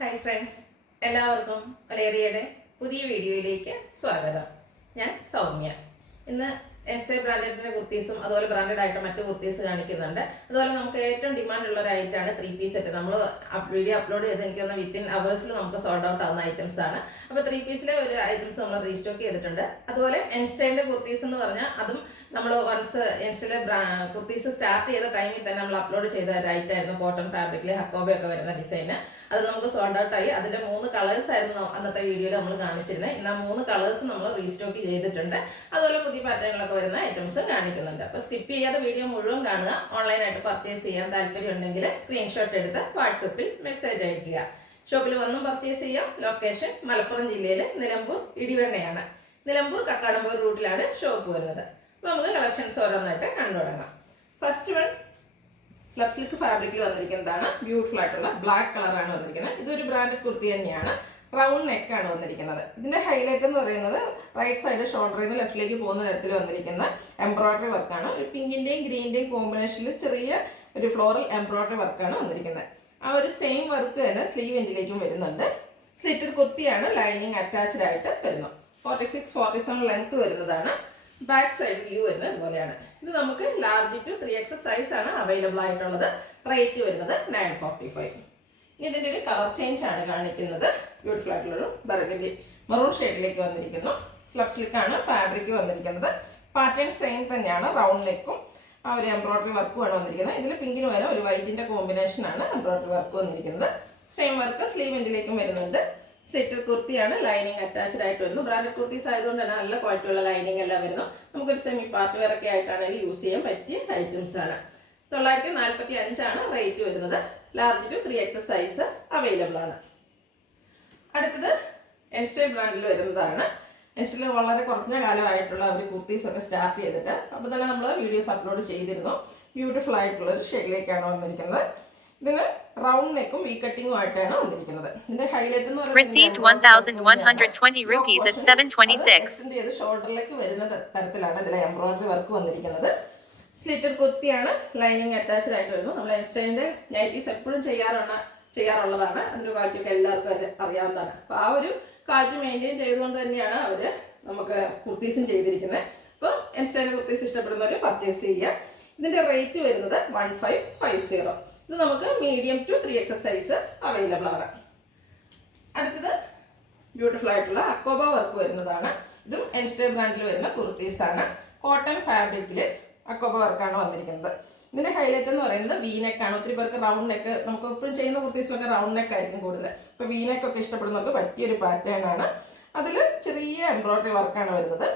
Hi friends, എല്ലാവർക്കും മലേറിയയുടെ പുതിയ വീഡിയോയിലേക്ക് സ്വാഗതം. ഞാൻ സൗമ്യ. ഇന്ന് എൻസ്റ്റേ ബ്രാൻഡഡിൻ്റെ കുർത്തീസും അതുപോലെ ബ്രാൻഡഡ് ആയിട്ട് മറ്റു കുർത്തീസ് കാണിക്കുന്നുണ്ട്. അതുപോലെ നമുക്ക് ഏറ്റവും ഡിമാൻഡ് ഉള്ള ഒരു ഐറ്റമാണ് 3 പീസ് സെറ്റ്. നമ്മൾ വീഡിയോ അപ്ലോഡ് ചെയ്ത് എനിക്ക് വന്ന വിത്തിൻ അവേഴ്സിൽ നമുക്ക് സോൾഡ് ഔട്ട് ആവുന്ന ഐറ്റംസ് ആണ്. അപ്പോൾ 3 പീസിലെ ഒരു ഐറ്റംസ് നമ്മൾ റീസ്റ്റോക്ക് ചെയ്തിട്ടുണ്ട്. അതുപോലെ എൻസ്റ്റേൻ്റെ കുർത്തീസ് എന്ന് പറഞ്ഞാൽ അതും നമ്മൾ വൺസ് എൻസ്റ്റയിലെ കുർത്തീസ് സ്റ്റാർട്ട് ചെയ്ത ടൈമിൽ തന്നെ നമ്മൾ അപ്ലോഡ് ചെയ്ത ഒരു ഐറ്റമായിരുന്നു. കോട്ടൺ ഫാബ്രിക്കിൽ ഹക്കോബയൊക്കെ വരുന്ന ഡിസൈന്. അത് നമുക്ക് സോൾഡ് ഔട്ട് ആയി. അതിൻ്റെ 3 കളേഴ്സ് ആയിരുന്നു അന്നത്തെ വീഡിയോയിൽ നമ്മൾ കാണിച്ചിരുന്നത്. ഇന്ന് ആ 3 കളേഴ്സ് നമ്മൾ റീസ്റ്റോക്ക് ചെയ്തിട്ടുണ്ട്. അതുപോലെ പുതിയ പാറ്റേണുകളൊക്കെ വരുന്ന ഐറ്റംസ് കാണിക്കുന്നുണ്ട്. അപ്പോൾ സ്കിപ്പ് ചെയ്യാതെ വീഡിയോ മുഴുവൻ കാണുക. ഓൺലൈനായിട്ട് പർച്ചേസ് ചെയ്യാൻ താല്പര്യം ഉണ്ടെങ്കിൽ സ്ക്രീൻഷോട്ട് എടുത്ത് വാട്സപ്പിൽ മെസ്സേജ് അയയ്ക്കുക. ഷോപ്പിൽ വന്നും പർച്ചേസ് ചെയ്യാം. ലൊക്കേഷൻ മലപ്പുറം ജില്ലയിലെ നിലമ്പൂർ ഇടിവെണ്ണയാണ്. നിലമ്പൂർ കക്കാടംപൂർ റൂട്ടിലാണ് ഷോപ്പ് വരുന്നത്. അപ്പോൾ നമുക്ക് കളക്ഷൻസ് ഓരോന്നായിട്ട് കണ്ടു തുടങ്ങാം. ഫസ്റ്റ് വൺ സ്ലബ് സിൽക്ക് ഫാബ്രിക്കിൽ വന്നിരിക്കുന്നതാണ്. ബ്യൂട്ടിഫുൾ ആയിട്ടുള്ള ബ്ലാക്ക് കളറാണ് വന്നിരിക്കുന്നത്. ഇതൊരു ബ്രാൻഡഡ് കുർത്തി തന്നെയാണ്. റൗണ്ട് നെക്കാണ് വന്നിരിക്കുന്നത്. ഇതിൻ്റെ ഹൈലൈറ്റ് എന്ന് പറയുന്നത് റൈറ്റ് സൈഡ് ഷോൾഡറിൽ നിന്ന് ലെഫ്റ്റിലേക്ക് പോകുന്ന തരത്തിൽ വന്നിരിക്കുന്ന എംബ്രോയ്ഡറി വർക്കാണ്. ഒരു പിങ്കിൻ്റെയും ഗ്രീൻ്റെയും കോമ്പിനേഷനിൽ ചെറിയ ഒരു ഫ്ലോറൽ എംബ്രോയ്ഡറി വർക്കാണ് വന്നിരിക്കുന്നത്. ആ ഒരു സെയിം വർക്ക് തന്നെ സ്ലീവ് എൻഡിലേക്കും വരുന്നുണ്ട്. സ്ലിറ്റഡ് കുർത്തിയാണ്. ലൈനിങ് അറ്റാച്ച്ഡ് ആയിട്ട് വരുന്നു. 46-47 ലെങ്ത് വരുന്നതാണ്. ബാക്ക് സൈഡ് വ്യൂ വരുന്നത് ഇതുപോലെയാണ്. ഇത് നമുക്ക് ലാർജ് ടു 3XS സൈസ് ആണ് അവൈലബിൾ ആയിട്ടുള്ളത്. റേറ്റ് വരുന്നത് 945. ഇതിൻ്റെ ഒരു കളർ ചേഞ്ച് ആണ് കാണിക്കുന്നത്. ബ്യൂട്ടിഫുൾ ആയിട്ടുള്ളൊരു ബർഗൻഡി മെറൂൺ ഷെയ്ഡിലേക്ക് വന്നിരിക്കുന്നു. സ്ലബ് സിൽക്കാണ് ഫാബ്രിക് വന്നിരിക്കുന്നത്. പാറ്റേൺ സെയിം തന്നെയാണ്. റൗണ്ട് നെക്കും ആ ഒരു എംബ്രോയ്ഡറി വർക്കുമാണ് വന്നിരിക്കുന്നത്. ഇതിൽ പിങ്കിന് വരെ ഒരു വൈറ്റിൻ്റെ കോമ്പിനേഷനാണ് എംബ്രോയ്ഡറി വർക്ക് വന്നിരിക്കുന്നത്. സെയിം വർക്ക് സ്ലീവ് എൻഡിലേക്കും വരുന്നുണ്ട്. സ്ലിറ്റഡ് കുർത്തിയാണ്. ലൈനിങ് അറ്റാച്ച്ഡ് ആയിട്ട് വരുന്നു. ബ്രാൻഡഡ് കുർത്തീസ് ആയതുകൊണ്ട് തന്നെ നല്ല ക്വാളിറ്റിയുള്ള ലൈനിങ് എല്ലാം വരുന്നു. നമുക്കൊരു സെമി പാർട്ടി വെയർ ഒക്കെ ആയിട്ടാണെങ്കിൽ യൂസ് ചെയ്യാൻ പറ്റിയ ഐറ്റംസ് ആണ്. 945 ആണ് റേറ്റ് വരുന്നത്. Large to 3XS size available ആണ്. അടുത്തത് എൻസ്റ്റേ ബ്രാൻഡിൽ വരുന്നതാണ്. എൻസ്റ്റയിൽ വളരെ കുറഞ്ഞ കാലമായിട്ടുള്ള ഒരു കുർത്തീസൊക്കെ സ്റ്റാർട്ട് ചെയ്തിട്ട് അപ്പോൾ തന്നെ നമ്മൾ വീഡിയോസ് അപ്ലോഡ് ചെയ്തിരുന്നു. ബ്യൂട്ടിഫുൾ ആയിട്ടുള്ളൊരു ഷെയ്ഡിലേക്കാണ് വന്നിരിക്കുന്നത്. ഇതിന് റൗണ്ട് നെക്കും വി കട്ടിങ്ങും ആയിട്ടാണ് വന്നിരിക്കുന്നത്. ഇതിന്റെ ഹൈലൈറ്റ് എന്ന് പറയുന്നത് ഷോൾഡറിലേക്ക് വരുന്ന തരത്തിലാണ് ഇതിലെ എംബ്രോയ്ഡറി വർക്ക് വന്നിരിക്കുന്നത്. സ്ലിറ്റഡ് കുർത്തിയാണ്. ലൈനിങ് അറ്റാച്ച്ഡ് ആയിട്ട് വരുന്നു. നമ്മൾ എൻസ്റ്റൈൻ്റെ നൈറ്റീസ് എപ്പോഴും ചെയ്യാറുള്ളതാണ്. അതിൻ്റെ ക്വാളിറ്റിയൊക്കെ എല്ലാവർക്കും അറിയാവുന്നതാണ്. അപ്പോൾ ആ ഒരു ക്വാളിറ്റി മെയിൻറ്റെയിൻ ചെയ്തുകൊണ്ട് തന്നെയാണ് അവർ നമുക്ക് കുർത്തീസും ചെയ്തിരിക്കുന്നത്. അപ്പോൾ എൻസ്റ്റൈൻ്റെ കുർത്തീസ് ഇഷ്ടപ്പെടുന്നവർ പർച്ചേസ് ചെയ്യുക. ഇതിൻ്റെ റേറ്റ് വരുന്നത് 1550. ഇത് നമുക്ക് medium to 3XS size available ആണ്. അടുത്തത് ബ്യൂട്ടിഫുൾ ആയിട്ടുള്ള അക്കോബ വർക്ക് വരുന്നതാണ്. ഇതും എൻസ്റ്റേ ബ്രാൻഡിൽ വരുന്ന കുർത്തീസാണ്. കോട്ടൺ ഫാബ്രിക്കിൽ അക്കോബ വർക്കാണ് വന്നിരിക്കുന്നത്. ഇതിൻ്റെ ഹൈലൈറ്റ് എന്ന് പറയുന്നത് വീനെക്കാണ്. ഒത്തിരി പേർക്ക് റൗണ്ട് നെക്ക്, നമുക്ക് എപ്പോഴും ചെയ്യുന്ന കുർത്തീസിലൊക്കെ റൗണ്ട് നെക്ക് ആയിരിക്കും കൂടുതൽ. ഇപ്പോൾ വീനെക്കൊക്കെ ഇഷ്ടപ്പെടുന്നവർക്ക് പറ്റിയൊരു പാറ്റേൺ ആണ്. അതിൽ ചെറിയ എംബ്രോയ്ഡറി വർക്കാണ് വരുന്നത്.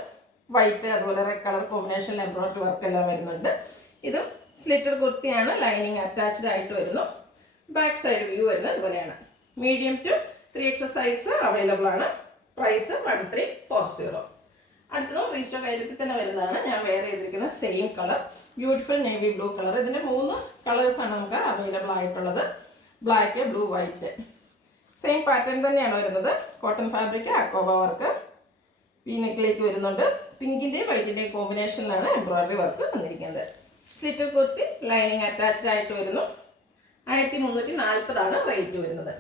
വൈറ്റ് അതുപോലെ റെഡ് കളർ കോമ്പിനേഷനിൽ എംബ്രോയ്ഡറി വർക്കെല്ലാം വരുന്നുണ്ട്. ഇതും സ്ലിറ്റർ കുർത്തിയാണ്. ലൈനിങ് അറ്റാച്ച്ഡ് ആയിട്ട് വരുന്നു. ബാക്ക് സൈഡ് വ്യൂ വരുന്നത് ഇതുപോലെയാണ്. Medium to 3XS size available ആണ്. പ്രൈസ് 1340. അടുത്തതും റീസ്റ്റോക്ക് ഐറ്റത്തിൽ തന്നെ വരുന്നതാണ്. ഞാൻ വെയർ ചെയ്തിരിക്കുന്ന same colour beautiful navy blue colour. ഇതിൻ്റെ 3 കളേഴ്സാണ് നമുക്ക് അവൈലബിൾ ആയിട്ടുള്ളത്. Black, blue, white. Same pattern തന്നെയാണ് വരുന്നത്. കോട്ടൺ ഫാബ്രിക്, അക്കോബ വർക്ക്, വി നെക്കിലേക്ക് വരുന്നുണ്ട്. പിങ്കിൻ്റെയും വൈറ്റിൻ്റെയും കോമ്പിനേഷനിലാണ് എംബ്രോയ്ഡറി വർക്ക് വന്നിരിക്കുന്നത്. സ്ലിറ്റർ കുർത്തി ലൈനിങ് അറ്റാച്ച്ഡ് ആയിട്ട് വരുന്നു. 1340 റേറ്റ് വരുന്നത്.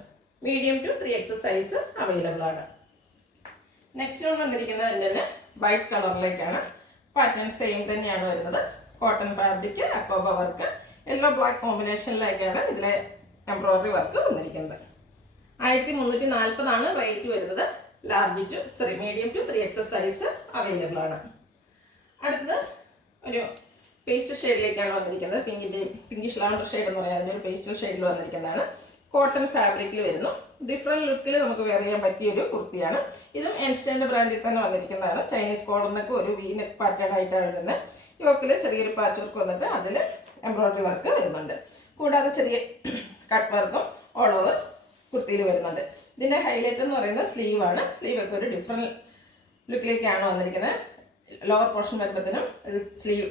Medium to 3XS size available ആണ്. നെക്സ്റ്റ് വൺ വന്നിരിക്കുന്നത് തന്നെ വൈറ്റ് കളറിലേക്കാണ്. പാറ്റേൺ സെയിം തന്നെയാണ് വരുന്നത്. കോട്ടൺ ഫാബ്രിക്, അക്കോബ വർക്ക്, യെല്ലോ ബ്ലാക്ക് കോമ്പിനേഷനിലേക്കാണ് ഇതിലെ എംബ്രോയ്ഡറി വർക്ക് വന്നിരിക്കുന്നത്. 1340 റേറ്റ് വരുന്നത്. Medium to 3XS size available ആണ്. അടുത്തത് ഒരു പേസ്റ്റൽ ഷെയ്ഡിലേക്കാണ് വന്നിരിക്കുന്നത്. പിങ്കിഷ് ലാവണ്ടർ ഷെയ്ഡ് എന്ന് പറയാം. അതിൻ്റെ ഒരു പേസ്റ്റൽ ഷെയ്ഡിൽ വന്നിരിക്കുന്നതാണ്. കോട്ടൺ ഫാബ്രിക്കിൽ വരുന്നു. ഡിഫറെൻറ്റ് ലുക്കിൽ നമുക്ക് വെയർ ചെയ്യാൻ പറ്റിയൊരു കുർത്തിയാണ്. ഇതും എൻസ്റ്റൈൻ്റെ ബ്രാൻഡിൽ തന്നെ വന്നിരിക്കുന്നതാണ്. ചൈനീസ് കോളറിനൊക്കെ ഒരു വി നെക്ക് പാറ്റേൺ ആയിട്ടാണ് വരുന്നത്. യോക്കിൽ ചെറിയൊരു പാച്ച് വർക്ക് വന്നിട്ട് അതിൽ എംബ്രോയ്ഡറി വർക്ക് വരുന്നുണ്ട്. കൂടാതെ ചെറിയ കട്ട് വർക്കും ഓൾ ഓവർ കുർത്തിയിൽ വരുന്നുണ്ട്. ഇതിൻ്റെ ഹൈലൈറ്റ് എന്ന് പറയുന്നത് സ്ലീവാണ്. സ്ലീവൊക്കെ ഒരു ഡിഫറെൻറ്റ് ലുക്കിലേക്കാണ് വന്നിരിക്കുന്നത്. ലോവർ പോർഷൻ വരുമ്പോഴത്തേനും ഒരു സ്ലീവ്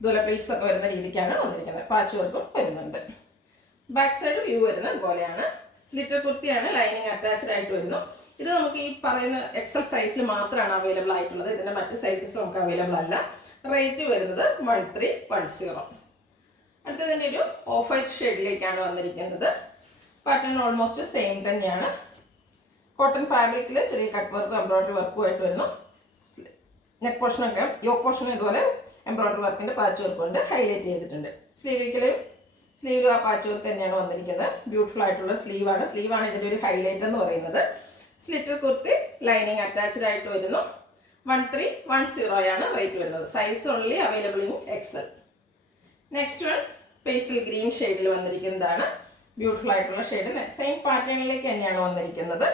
ഇതുപോലെ പ്ലീറ്റ്സ് ഒക്കെ വരുന്ന രീതിക്കാണ് വന്നിരിക്കുന്നത്. പാച്ച് വർക്കും വരുന്നുണ്ട്. ബാക്ക് സൈഡ് വ്യൂ വരുന്നത് ഇതുപോലെയാണ്. സ്ലിറ്റർ കുർത്തിയാണ്. ലൈനിങ് അറ്റാച്ച്ഡ് ആയിട്ട് വരുന്നു. ഇത് നമുക്ക് ഈ പറയുന്ന XL സൈസിൽ മാത്രമാണ് അവൈലബിൾ ആയിട്ടുള്ളത്. ഇതിൻ്റെ മറ്റ് സൈസസ് നമുക്ക് അവൈലബിൾ അല്ല. റേറ്റ് വരുന്നത് 1310. അടുത്തതിൻ്റെ ഒരു ഓഫ് വൈറ്റ് ഷെയ്ഡിലേക്കാണ് വന്നിരിക്കുന്നത്. പാറ്റേൺ ഓൾമോസ്റ്റ് സെയിം തന്നെയാണ്. കോട്ടൺ ഫാബ്രിക്കിൽ ചെറിയ കട്ട് വർക്കും എംബ്രോയ്ഡറി വർക്കും ആയിട്ട് വരുന്നു. നെക്ക് പോർഷനൊക്കെ യോക്ക് പോർഷൻ ഇതുപോലെ എംബ്രോയ്ഡറി വർക്കിൻ്റെ പാച്ച് വർക്ക് കൊണ്ട് ഹൈലൈറ്റ് ചെയ്തിട്ടുണ്ട്. സ്ലീവിലും ആ പാച്ച് വർക്ക് തന്നെയാണ് വന്നിരിക്കുന്നത്. ബ്യൂട്ടിഫുൾ ആയിട്ടുള്ള സ്ലീവാണ് ഇതിൻ്റെ ഒരു ഹൈലൈറ്റ് എന്ന് പറയുന്നത്. സ്ലിറ്റർ കുർത്തി ലൈനിങ് അറ്റാച്ച്ഡ് ആയിട്ട് വരുന്നു. 1310 റേറ്റ് വരുന്നത്. Size only available in XL. Next one pastel green ഷെയ്ഡിൽ വന്നിരിക്കുന്നതാണ്. ബ്യൂട്ടിഫുൾ ആയിട്ടുള്ള ഷെയ്ഡ് സെയിം പാറ്റേണിലേക്ക് തന്നെയാണ് വന്നിരിക്കുന്നത്.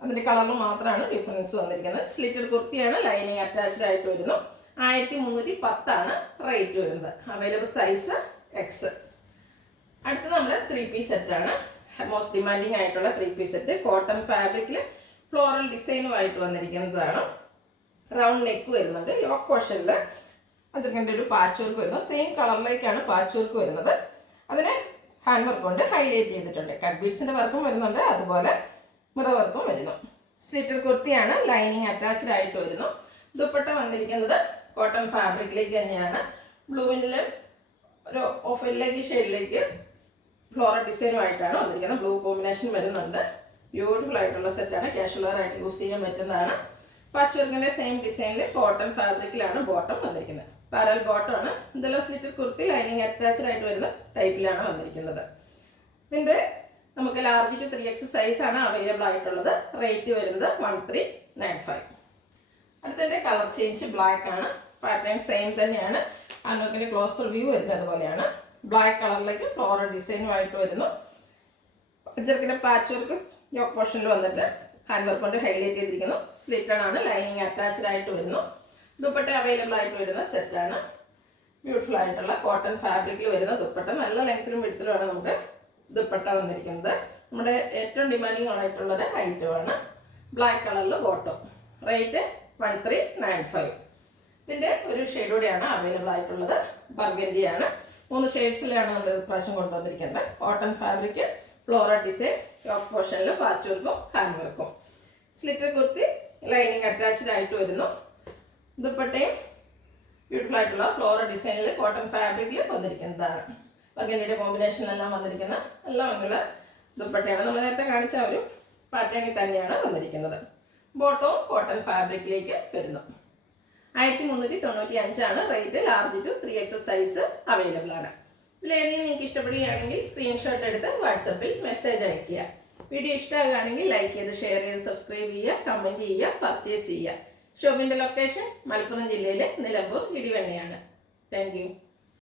അതിൻ്റെ കളറിൽ മാത്രമാണ് ഡിഫറൻസ് വന്നിരിക്കുന്നത്. സ്ലിറ്റർ കുർത്തിയാണ്, ലൈനിങ് അറ്റാച്ച്ഡ് ആയിട്ട് വരുന്നു. 1310 റേറ്റ് വരുന്നത്. Available size X. അടുത്ത നമ്മുടെ 3 പീസ് സെറ്റാണ്. മോസ്റ്റ് ഡിമാൻഡിങ് ആയിട്ടുള്ള 3 പീസ് സെറ്റ്. കോട്ടൺ ഫാബ്രിക്കിൽ ഫ്ലോറൽ ഡിസൈനുമായിട്ട് വന്നിരിക്കുന്നതാണ്. റൗണ്ട് നെക്ക് വരുന്നുണ്ട്. യോക്ക് പോർഷനിൽ അതിൻ്റെ ഒരു പാച്ച് വർക്ക് വരുന്നു. സെയിം കളറിലേക്കാണ് പാച്ച് വർക്ക് വരുന്നത്. അതിന് ഹാൻഡ് വർക്ക് കൊണ്ട് ഹൈലൈറ്റ് ചെയ്തിട്ടുണ്ട്. കട്ട് ബീഡ്സിൻ്റെ വർക്കും വരുന്നുണ്ട്, അതുപോലെ മിറർ വർക്കും വരുന്നു. സ്ലിറ്റർ കുർത്തിയാണ്, ലൈനിങ് അറ്റാച്ച്ഡ് ആയിട്ട് വരുന്നു. ദുപ്പട്ട വന്നിരിക്കുന്നത് കോട്ടൺ ഫാബ്രിക്കിലേക്ക് തന്നെയാണ്. ബ്ലൂവിൽ ഒരു ഓഫ് വൈറ്റിലേക്ക് ഷെയ്ഡിലേക്ക് ഫ്ലോറൽ ഡിസൈനുമായിട്ടാണ് വന്നിരിക്കുന്നത്. ബ്ലൂ കോമ്പിനേഷൻ വരുന്നുണ്ട്. ബ്യൂട്ടിഫുൾ ആയിട്ടുള്ള സെറ്റാണ്. കാഷ്വൽ വെയർ ആയിട്ട് യൂസ് ചെയ്യാൻ പറ്റുന്നതാണ്. പാച്ച് വർക്കിൻ്റെ സെയിം ഡിസൈനിൽ കോട്ടൺ ഫാബ്രിക്കിലാണ് ബോട്ടം വന്നിരിക്കുന്നത്. പാരൽ ബോട്ടം ആണ്. ഇതെല്ലാം സ്ലിറ്റർ കുർത്തി ലൈനിങ് അറ്റാച്ച്ഡ് ആയിട്ട് വരുന്ന ടൈപ്പിലാണ് വന്നിരിക്കുന്നത്. ഇതിൻ്റെ നമുക്ക് ലാർജ് ടു 3X സൈസാണ് അവൈലബിൾ ആയിട്ടുള്ളത്. റേറ്റ് വരുന്നത് 1395. അടുത്തതിൻ്റെ കളർ ചേഞ്ച് ബ്ലാക്ക് ആണ്. പാറ്റേൺ സെയിം തന്നെയാണ്. അതിൻ്റെ ക്ലോസർ വ്യൂ വരുന്നത് പോലെയാണ്. ബ്ലാക്ക് കളറിലേക്ക് ഫ്ലോറൽ ഡിസൈനുമായിട്ട് വരുന്നു. ചെറുക്കിൻ്റെ പാച്ച് വർക്ക് യോക്ക് പോർഷനിൽ വന്നിട്ട് ഹാൻഡ് വർക്ക് കൊണ്ട് ഹൈലൈറ്റ് ചെയ്തിരിക്കുന്നു. സ്ലിറ്റഡ് ആണ്, ലൈനിങ് അറ്റാച്ച്ഡ് ആയിട്ട് വരുന്നു. ദുപ്പട്ട അവൈലബിൾ ആയിട്ട് വരുന്ന സെറ്റാണ്. ബ്യൂട്ടിഫുൾ ആയിട്ടുള്ള കോട്ടൺ ഫാബ്രിക്കിൽ വരുന്ന ദുപ്പട്ട. നല്ല ലെങ്ത്തിലും വിടുത്തിലുമാണ് നമുക്ക് ദുപ്പട്ട വന്നിരിക്കുന്നത്. നമ്മുടെ ഏറ്റവും ഡിമാൻഡിങ് ആയിട്ടുള്ളൊരു ഐറ്റമാണ്. ബ്ലാക്ക് കളറിൽ ബോട്ടം. റേറ്റ് 1395. ഇതിൻ്റെ ഒരു ഷെയ്ഡ് കൂടെയാണ് അവൈലബിൾ ആയിട്ടുള്ളത്. ബർഗൻഡിയാണ്. 3 ഷെയ്ഡ്സിലാണ് നമ്മൾ പ്രാവശ്യം കൊണ്ടുവന്നിരിക്കുന്നത്. Cotton fabric, floral design, yoke പോർഷനിൽ പാച്ച് വർക്കും ഹാൻഡ് വർക്കും. സ്ലിറ്റർ കുർത്തി ലൈനിങ് അറ്റാച്ച്ഡ് ആയിട്ട് വരുന്നു. ദുപ്പട്ടയും ബ്യൂട്ടിഫുൾ ആയിട്ടുള്ള ഫ്ലോറൽ ഡിസൈനിൽ കോട്ടൺ ഫാബ്രിക്കിൽ വന്നിരിക്കുന്നതാണ്. ബർഗൻഡിയുടെ കോമ്പിനേഷനിലെല്ലാം വന്നിരിക്കുന്ന എല്ലാം ഉള്ള ദുപ്പട്ടയാണ്. നമ്മൾ നേരത്തെ കാണിച്ച ഒരു പാറ്റേണിൽ തന്നെയാണ് വന്നിരിക്കുന്നത്. ബോട്ടവും കോട്ടൺ ഫാബ്രിക്കിലേക്ക് വരുന്നു. 1395 rate. Large to 3X size available ആണ്. ഇതിലേതെങ്കിലും നിങ്ങൾക്ക് ഇഷ്ടപ്പെടുകയാണെങ്കിൽ സ്ക്രീൻഷോട്ട് എടുത്ത് വാട്സപ്പിൽ മെസ്സേജ് അയയ്ക്കുക. വീഡിയോ ഇഷ്ടമാകുകയാണെങ്കിൽ ലൈക്ക് ചെയ്ത്, ഷെയർ ചെയ്ത്, സബ്സ്ക്രൈബ് ചെയ്യുക, കമൻറ്റ് ചെയ്യുക, പർച്ചേസ് ചെയ്യുക. ഷോപ്പിൻ്റെ ലൊക്കേഷൻ മലപ്പുറം ജില്ലയിലെ നിലമ്പൂർ ഇടിവണ്ണയാണ്. Thank you.